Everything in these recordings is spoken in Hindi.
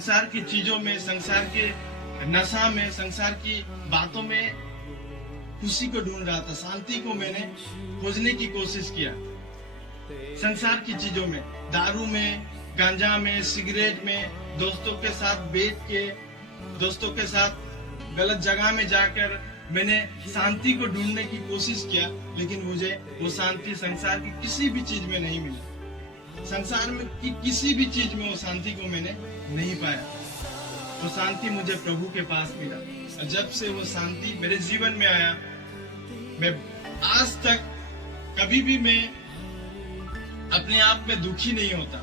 संसार की चीजों में, संसार के नशा में, संसार की बातों में खुशी को ढूंढ रहा था। शांति को मैंने खोजने की कोशिश किया संसार की चीजों में, दारू में, गांजा में, सिगरेट में, दोस्तों के साथ बैठ के, दोस्तों के साथ गलत जगह में जाकर मैंने शांति को ढूंढने की कोशिश किया, लेकिन मुझे वो शांति संसार की किसी भी चीज में नहीं मिली। संसार में किसी भी चीज में वो शांति को मैंने नहीं पाया। वो शांति मुझे प्रभु के पास मिला, और जब से वो शांति मेरे जीवन में आया, मैं आज तक कभी भी मैं अपने आप में दुखी नहीं होता।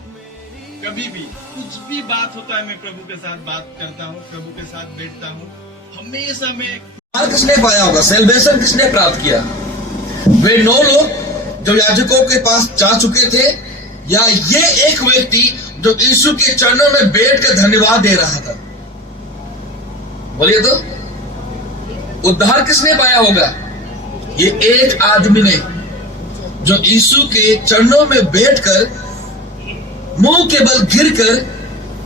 कभी भी कुछ भी बात होता है, मैं प्रभु के साथ बात करता हूँ, प्रभु के साथ बैठता हूँ। हमेशा मैं किसने पाया होगा, सेल्वेशन किसने प्राप्त किया? वे 9 लोग जो याजकों के पास जा चुके थे, या ये एक व्यक्ति जो यीशु के चरणों में बैठ कर धन्यवाद दे रहा था? बोलिए तो, उद्धार किसने पाया होगा? ये एक आदमी ने, जो यीशु के चरणों में बैठकर मुंह के बल गिरकर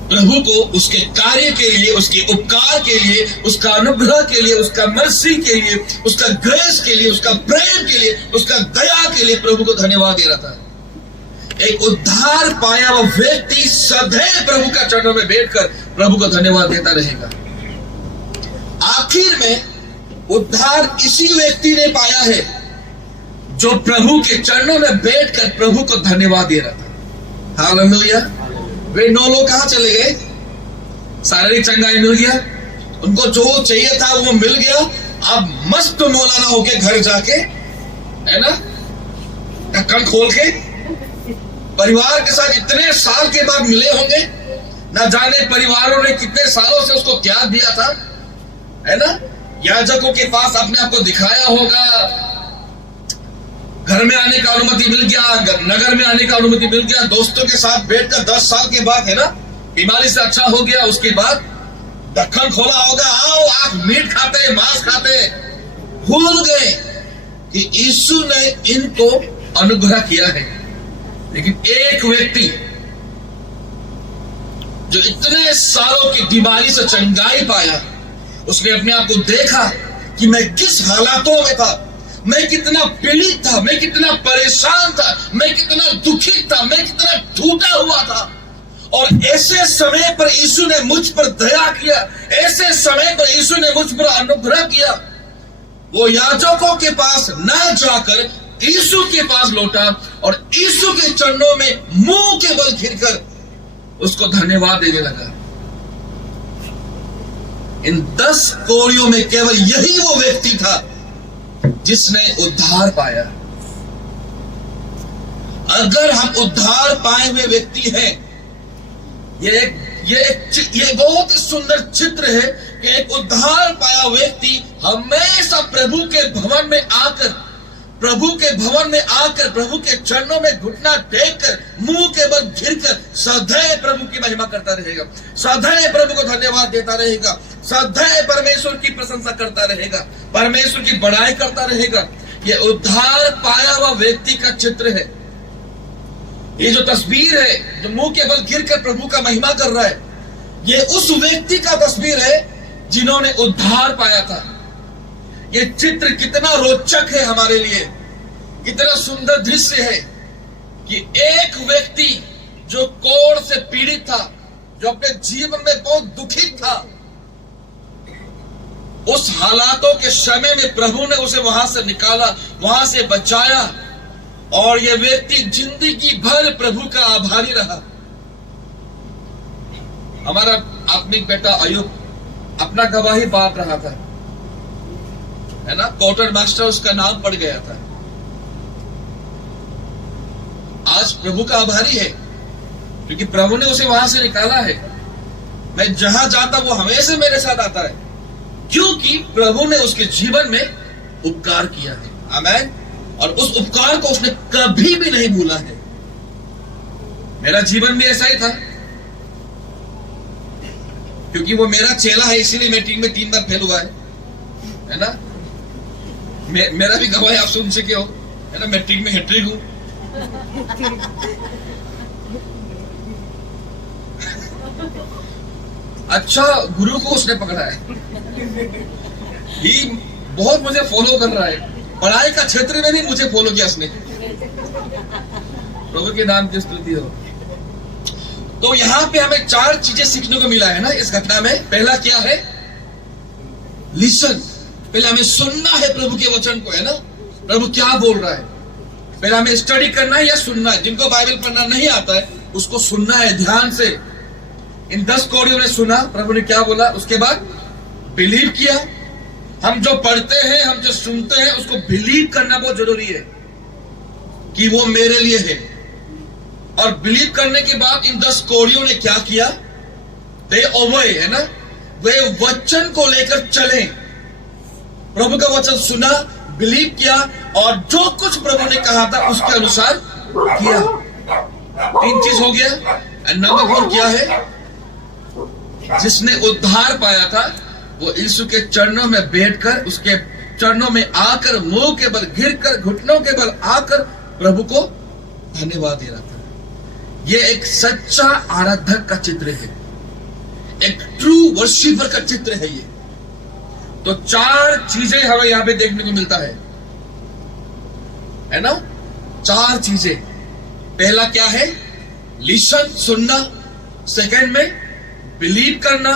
प्रभु को उसके कार्य के लिए, उसके उपकार के लिए, उसका अनुग्रह के लिए, उसका मर्सी के लिए, उसका ग्रेस के लिए, उसका प्रेम के लिए, उसका दया के लिए प्रभु को धन्यवाद दे रहा था। एक उद्धार पाया हुआ व्यक्ति सदैव प्रभु का चरणों में बैठकर प्रभु को धन्यवाद देता रहेगा। आखिर में उद्धार इसी व्यक्ति ने पाया है जो प्रभु के चरणों में बैठकर प्रभु को धन्यवाद दे रहा था। हालेलुया। वे 9 लोग कहां चले गए? शारीरिक चंगाई मिल गया, उनको जो चाहिए था वो मिल गया। अब मस्त मौलाना होके घर जाके, है ना, ढक्कन खोल के परिवार के साथ इतने साल के बाद मिले होंगे, ना जाने परिवारों ने कितने सालों से उसको त्याग दिया था, है ना। याजकों के पास अपने आप को दिखाया होगा, घर में आने का अनुमति मिल गया, नगर में आने का अनुमति मिल गया, दोस्तों के साथ बैठकर 10 साल के बाद, है ना, बीमारी से अच्छा हो गया, उसके बाद ढक्कन खोला होगा, आओ आप मीट खाते, मांस खाते। भूल गए कि यीशु ने इनको अनुग्रह किया है। लेकिन एक व्यक्ति जो इतने सालों की बीमारी से चंगाई पाया, उसने अपने आप को देखा कि मैं किस हालातों में था, मैं कितना पीड़ित था, मैं कितना परेशान था, मैं कितना दुखित था, मैं कितना टूटा हुआ था। और ऐसे समय पर यीशु ने मुझ पर दया किया, ऐसे समय पर यीशु ने मुझ पर अनुग्रह किया। वो याजकों के पास न जाकर यीशु के पास लौटा और यीशु के चरणों में मुंह के बल गिरकर उसको धन्यवाद देने लगा। इन 10 कोड़ियों में केवल यही वो व्यक्ति था जिसने उद्धार पाया। अगर हम उद्धार पाए हुए व्यक्ति हैं, ये बहुत ही सुंदर चित्र है कि एक उद्धार पाया व्यक्ति हमेशा प्रभु के भवन में आकर, प्रभु के चरणों में घुटना टेककर, मुंह के बल गिरकर सदैव प्रभु की महिमा करता रहेगा, सदैव प्रभु को धन्यवाद देता रहेगा, सदैव परमेश्वर की प्रशंसा करता रहेगा, परमेश्वर की बड़ाई करता रहेगा। ये उद्धार पाया हुआ व्यक्ति का चित्र है। ये जो तस्वीर है, जो मुंह के बल गिरकर प्रभु का महिमा कर रहा है, ये उस व्यक्ति का तस्वीर है जिन्होंने उद्धार पाया था। ये चित्र कितना रोचक है हमारे लिए, कितना सुंदर दृश्य है कि एक व्यक्ति जो कोढ़ से पीड़ित था, जो अपने जीवन में बहुत दुखित था, उस हालातों के समय में प्रभु ने उसे वहां से निकाला, वहां से बचाया, और यह व्यक्ति जिंदगी भर प्रभु का आभारी रहा। हमारा आत्मिक बेटा अयुब अपना गवाही बांट रहा था, है ना, क्वार्टर मास्टर उसका नाम पड़ गया था। आज प्रभु का आभारी है क्योंकि प्रभु ने उसे वहां से निकाला है। मैं जहां जाता वो हमेशा मेरे साथ आता है, क्योंकि प्रभु ने उसके जीवन में उपकार किया है। आमीन। और उस उपकार को उसने कभी भी नहीं भूला है। मेरा जीवन भी ऐसा ही था, क्योंकि वो मेरा चेला है, इसीलिए मैट्रिक में 3 बार फेल हुआ है ना। मेरा भी गवाही आप सुन सके हो, है ना, मैट्रिक में हैट्रिक हूं। अच्छा गुरु को उसने पकड़ा है, ही बहुत मुझे फॉलो कर रहा है, पढ़ाई का क्षेत्र में भी मुझे फॉलो किया उसने। प्रभु के नाम की स्तुति हो। तो यहाँ पे हमें 4 चीजें सीखने को मिला है ना इस घटना में। पहला क्या है? लिसन। पहले हमें सुनना है प्रभु के वचन को, है ना, प्रभु क्या बोल रहा है। पहले हमें स्टडी करना है या सुनना है। जिनको बाइबल पढ़ना नहीं आता है उसको सुनना है ध्यान से। इन 10 कौड़ियों ने सुना प्रभु ने क्या बोला, उसके बाद बिलीव किया। हम जो पढ़ते हैं, हम जो सुनते हैं, उसको बिलीव करना बहुत जरूरी है कि वो मेरे लिए है। और बिलीव करने के बाद इन 10 कौड़ियों ने क्या किया? दे ओबे, है ना, वे वचन को लेकर चले। प्रभु का वचन सुना, बिलीव किया और जो कुछ प्रभु ने कहा था उसके अनुसार किया। 3 चीज हो गया। एंड नंबर 4 क्या है? जिसने उद्धार पाया था वो यीशु के चरणों में बैठकर, उसके चरणों में आकर, मुंह के बल गिरकर, घुटनों के बल आकर प्रभु को धन्यवाद दे रहा था। ये एक सच्चा आराधक का चित्र है, एक ट्रू वर्शिपर का चित्र है ये। तो 4 चीजें हमें यहां पे देखने को मिलता है ना, 4 चीजें। पहला क्या है? लिसन, सुनना। सेकंड में बिलीव करना,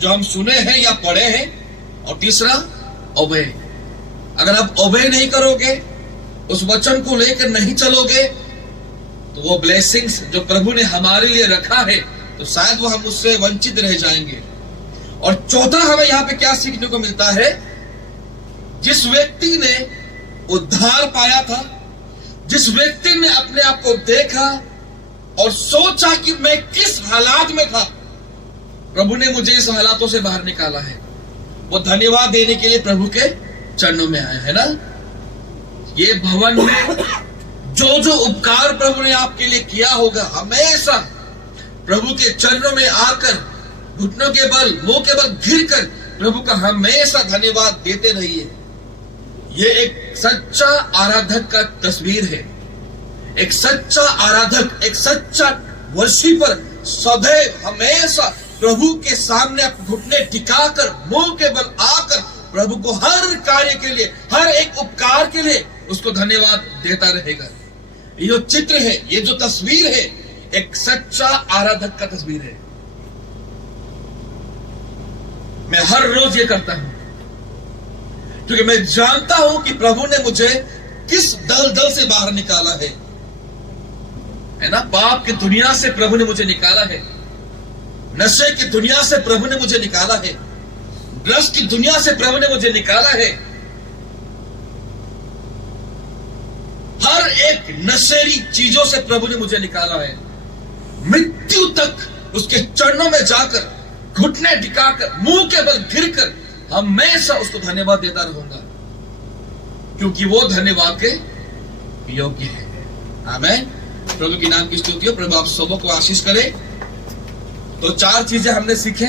जो हम सुने हैं या पढ़े हैं। और तीसरा ओबे। अगर आप ओबे नहीं करोगे, उस वचन को लेकर नहीं चलोगे, तो वो ब्लेसिंग्स जो प्रभु ने हमारे लिए रखा है, तो शायद वो हम उससे वंचित रह जाएंगे। और चौथा हमें यहां पे क्या सीखने को मिलता है? जिस व्यक्ति ने उद्धार पाया था, जिस व्यक्ति ने अपने आप को देखा और सोचा कि मैं किस हालात में था, प्रभु ने मुझे इस हालातों से बाहर निकाला है, वो धन्यवाद देने के लिए प्रभु के चरणों में आया है ना। ये भवन में जो जो उपकार प्रभु ने आपके लिए किया होगा, हमेशा प्रभु के चरणों में आकर, घुटनों के बल, मुंह के बल गिरकर प्रभु का हमेशा धन्यवाद देते रहिए। ये एक सच्चा आराधक का तस्वीर है। एक सच्चा आराधक, एक सच्चा वर्शिपर सदैव हमेशा प्रभु के सामने घुटने टिकाकर, मुंह के बल आकर प्रभु को हर कार्य के लिए, हर एक उपकार के लिए उसको धन्यवाद देता रहेगा। ये जो चित्र है, ये जो तस्वीर है, एक सच्चा आराधक का तस्वीर है। मैं हर रोज ये करता हूं क्योंकि मैं जानता हूं कि प्रभु ने मुझे किस दलदल से बाहर निकाला है ना। पाप की दुनिया से प्रभु ने मुझे निकाला है, नशे की दुनिया से प्रभु ने मुझे निकाला है, ड्रग्स की दुनिया से प्रभु ने मुझे निकाला है। हर एक नशेरी चीजों से प्रभु ने मुझे निकाला है। मृत्यु तक उसके चरणों में जाकर, घुटने टिकाकर, मुंह के बल गिरकर हमेशा उसको धन्यवाद देता रहूंगा, क्योंकि वो धन्यवाद के योग्य है। आमीन। प्रभु के नाम की स्तुति हो। प्रभु आप सबों को आशीष करे। तो 4 चीजें हमने सीखे,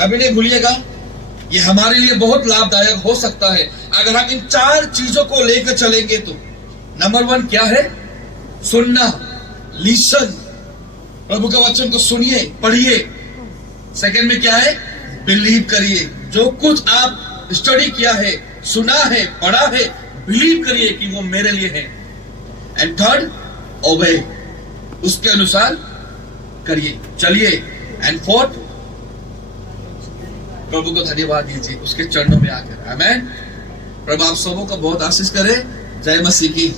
कभी नहीं भूलिएगा। ये हमारे लिए बहुत लाभदायक हो सकता है अगर हम इन 4 चीजों को लेकर चलेंगे। तो नंबर 1 क्या है? सुनना, लिसन। प्रभु के वचन को सुनिए, पढ़िए। सेकंड में क्या है? बिलीव करिए। जो कुछ आप स्टडी किया है, सुना है, पढ़ा है, बिलीव करिए कि वो मेरे लिए है। एंड थर्ड, ओबे, उसके अनुसार करिए, चलिए। एंड फोर्थ, प्रभु को धन्यवाद दीजिए उसके चरणों में आकर। आमीन। प्रभु आप सबों को बहुत आशीष करे। जय मसीह की।